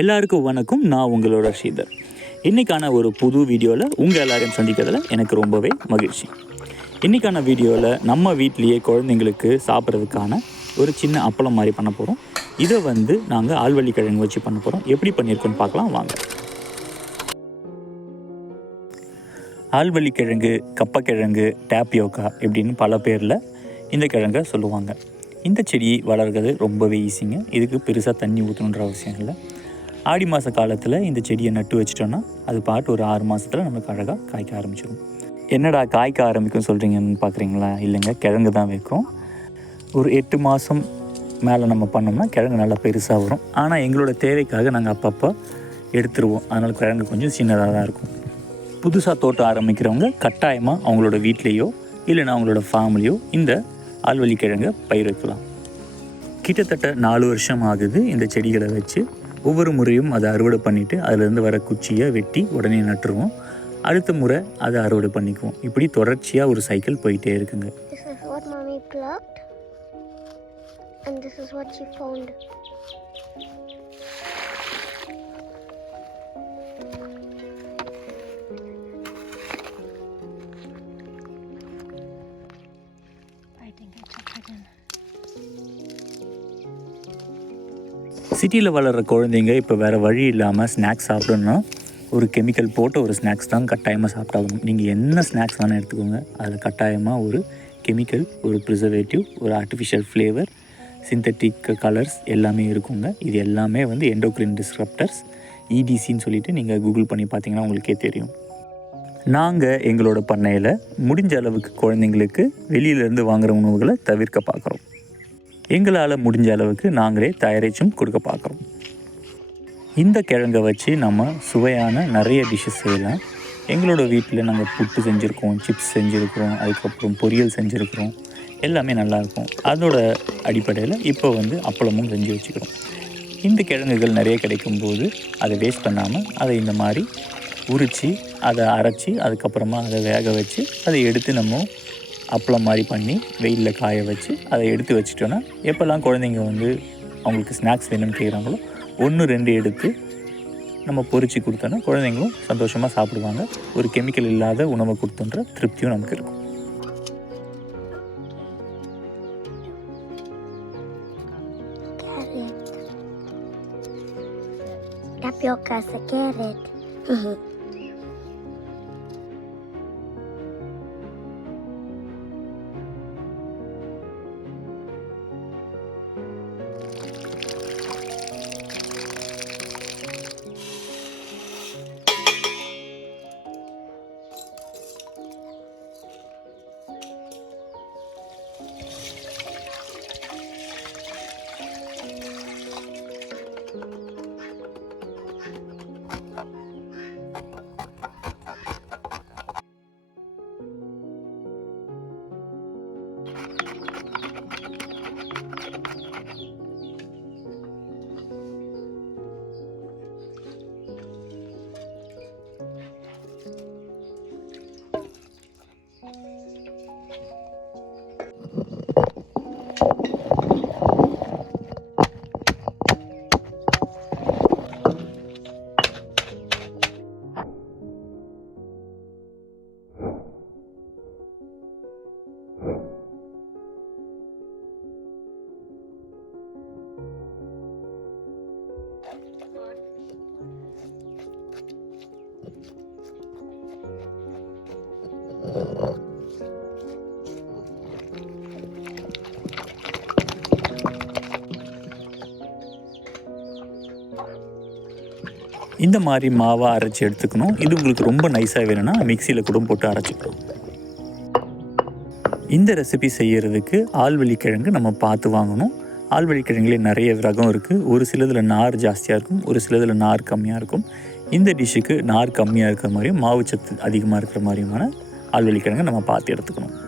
எல்லாருக்கும் வணக்கம். நான் உங்களோட ஸ்ரீதர். இன்றைக்கான ஒரு புது வீடியோவில் உங்கள் எல்லாரையும் சந்திக்கிறதுல எனக்கு ரொம்பவே மகிழ்ச்சி. இன்றைக்கான வீடியோவில் நம்ம வீட்லேயே குழந்தைங்களுக்கு சாப்பிட்றதுக்கான ஒரு சின்ன அப்பளம் மாதிரி பண்ண போகிறோம். இதை நாங்கள் ஆள்வள்ளிக்கிழங்கு வச்சு பண்ண போகிறோம். எப்படி பண்ணியிருக்கோன்னு பார்க்கலாம் வாங்க. ஆள்வள்ளிக்கிழங்கு, கப்பக்கிழங்கு, டாப்பியோக்கா இப்படின்னு பல பேரில் இந்த கிழங்கை சொல்லுவாங்க. இந்த செடி வளர்கிறது ரொம்பவே ஈஸிங்க. இதுக்கு பெருசாக தண்ணி ஊற்றணுன்ற அவசியம் இல்லை. ஆடி மாத காலத்தில் இந்த செடியை நட்டு வச்சிட்டோன்னா அது பாட்டு ஒரு 6 மாதத்தில் நமக்கு அழகாக காய்க்க ஆரம்பிச்சிடும். என்னடா காய்க்க ஆரம்பிக்கும் சொல்கிறீங்கன்னு பார்க்குறீங்களா? இல்லைங்க, கிழங்கு தான் வைக்கும். ஒரு 8 மாதம் மேலே நம்ம பண்ணோம்னா கிழங்கு நல்லா பெருசாக வரும். ஆனால் எங்களோட தேவைக்காக நாங்கள் அப்பப்போ எடுத்துருவோம். அதனால் கிழங்கு கொஞ்சம் சின்னதாக தான் இருக்கும். புதுசாக தோட்டம் ஆரம்பிக்கிறவங்க கட்டாயமாக அவங்களோட வீட்லேயோ இல்லைன்னா அவங்களோட ஃபார்ம்லேயோ இந்த ஆள்வள்ளிக்கிழங்கை பயிர் வைக்கலாம். கிட்டத்தட்ட 4 வருஷம் ஆகுது இந்த செடிகளை வச்சு. ஒவ்வொரு முறையும் அதை அறுவடை பண்ணிவிட்டு அதிலேருந்து வர குச்சியை வெட்டி உடனே நட்டுருவோம். அடுத்த முறை அதை அறுவடை பண்ணிக்குவோம். இப்படி தொடர்ச்சியாக ஒரு சைக்கிள் போயிட்டே இருக்குங்க. சிட்டியில் வளர்கிற குழந்தைங்க இப்போ வேறு வழி இல்லாமல் ஸ்நாக்ஸ் சாப்பிடணுன்னா ஒரு கெமிக்கல் போட்ட ஒரு ஸ்நாக்ஸ் தான் கட்டாயமாக சாப்பிட்டாகணும். நீங்கள் என்ன ஸ்நாக்ஸ் வேணால் எடுத்துக்கோங்க, அதில் கட்டாயமாக ஒரு கெமிக்கல், ஒரு ப்ரிசர்வேட்டிவ், ஒரு ஆர்டிஃபிஷியல் ஃப்ளேவர், சிந்தட்டிக் கலர்ஸ் எல்லாமே இருக்குங்க. இது எல்லாமே எண்டோக்ரின் டிஸ்ரப்டர்ஸ், EDCன்னு சொல்லிவிட்டு நீங்கள் கூகுள் பண்ணி பார்த்தீங்கன்னா உங்களுக்கே தெரியும். நாங்கள் எங்களோட பண்ணையில் முடிஞ்ச அளவுக்கு குழந்தைங்களுக்கு வெளியிலேருந்து வாங்குகிற உணவுகளை தவிர்க்க பார்க்குறோம். எங்களால் முடிஞ்ச அளவுக்கு நாங்களே தயாரிச்சும் கொடுக்க பார்க்குறோம். இந்த கிழங்கை வச்சு நம்ம சுவையான நிறைய டிஷ்ஷஸ் செய்யலாம். எங்களோட வீட்டில் நாங்கள் புட்டு செஞ்சுருக்கோம், சிப்ஸ் செஞ்சுருக்கிறோம், அதுக்கப்புறம் பொரியல் செஞ்சுருக்கிறோம். எல்லாமே நல்லாயிருக்கும். அதோட அடிப்படையில் இப்போ அப்பளமும் செஞ்சு வச்சுக்கிறோம். இந்த கிழங்குகள் நிறைய கிடைக்கும்போது அதை வேஸ்ட் பண்ணாமல் அதை இந்த மாதிரி உரித்து அதை அரைச்சி அதுக்கப்புறமா அதை வேக வச்சு அதை எடுத்து நம்ம அப்பளம் மாதிரி பண்ணி வெயிலில் காய வச்சு அதை எடுத்து வச்சிட்டோன்னா எப்போல்லாம் குழந்தைங்க அவங்களுக்கு ஸ்நாக்ஸ் வேணும்னு கேட்குறாங்களோ 1-2 எடுத்து நம்ம பொரித்து கொடுத்தோன்னா குழந்தைங்களும் சந்தோஷமாக சாப்பிடுவாங்க. ஒரு கெமிக்கல் இல்லாத உணவை கொடுத்துன்ற திருப்தியும் நமக்கு இருக்கும். Tapioca is a carrot. இந்த மாதிரி மாவை அரைச்சி எடுத்துக்கணும். இது உங்களுக்கு ரொம்ப நைஸாக வேணும்னா மிக்சியில் கூட போட்டு அரைச்சிக்கணும். இந்த ரெசிபி செய்கிறதுக்கு ஆள்வள்ளிக்கிழங்கு நம்ம பார்த்து வாங்கணும். ஆள்வள்ளிக்கிழங்குலே நிறைய ரகம் இருக்குது. ஒரு சிலதில் நார் ஜாஸ்தியாக இருக்கும், ஒரு சிலதில் நார் கம்மியாக இருக்கும். இந்த டிஷ்ஷுக்கு நார் கம்மியாக இருக்கிற மாதிரியும் மாவு சத்து அதிகமாக இருக்கிற மாதிரியுமான ஆள்வள்ளிக்கிழங்கு நம்ம பார்த்து எடுத்துக்கணும்.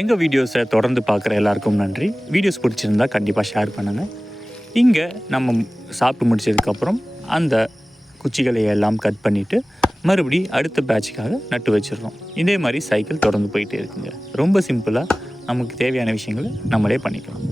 எங்கள் வீடியோஸை தொடர்ந்து பார்க்குற எல்லாருக்கும் நன்றி. வீடியோஸ் பிடிச்சிருந்தா கண்டிப்பாக ஷேர் பண்ணுங்கள். இங்கே நம்ம சாப்பிட்டு முடிச்சதுக்கப்புறம் அந்த குச்சிகளை எல்லாம் கட் பண்ணிவிட்டு மறுபடி அடுத்த பேட்சுக்காக நட்டு வச்சிடுறோம். இதே மாதிரி சைக்கிள் தொடர்ந்து போயிட்டே இருக்குங்க. ரொம்ப சிம்பிளாக நமக்கு தேவையான விஷயங்களை நம்மளே பண்ணிக்கலாம்.